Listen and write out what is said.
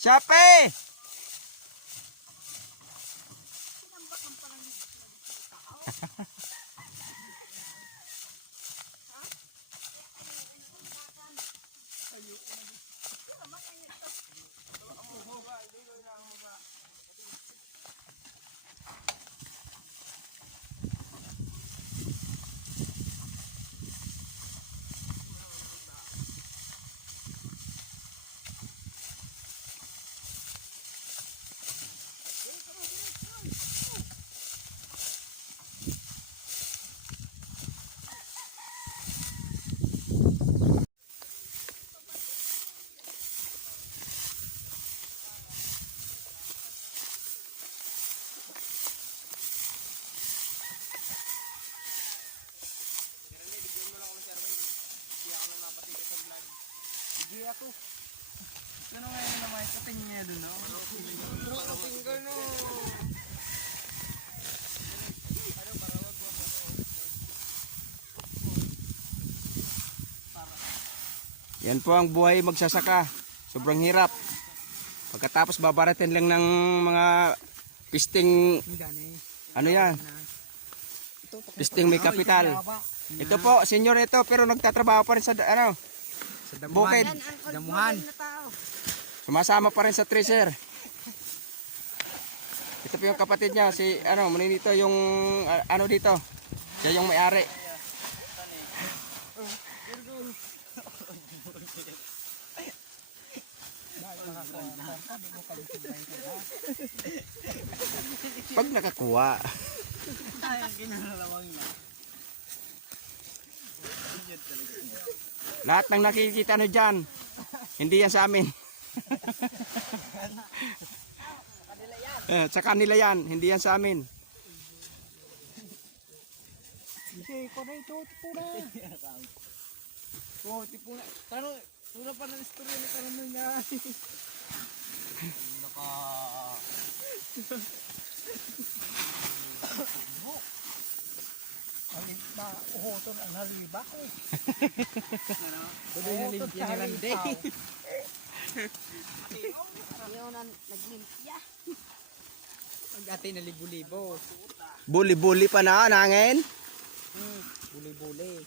Shopee! Hindi ako. Ano ngayon naman? Kating niya doon, no? Kating ka, no? Yan po ang buhay magsasaka. Sobrang hirap. Pagkatapos babaratin lang ng mga pisting, ano yan? Pisting may kapital. Ito po, senyor ito, pero nagtatrabaho pa rin sa, ano? Bukid. Damuhan. Sumasama pa rin sa treasure. Ito po yung kapatid niya, si ano, maninito yung ano dito. Siya yung may-ari. Pag nakakuha. Lahat ng nakikita nyo dyan, hindi yan sa amin. Sa kanila yan, hindi yan sa amin. Tuna pa ng istorya na karoon niya. Alit na uhoton ang haliba ko. Tuloy na limpya ni Randy. Yun ang naglimpya. Pag-ati na libo-libo. Buli-buli pa na, nangin. Buli-buli.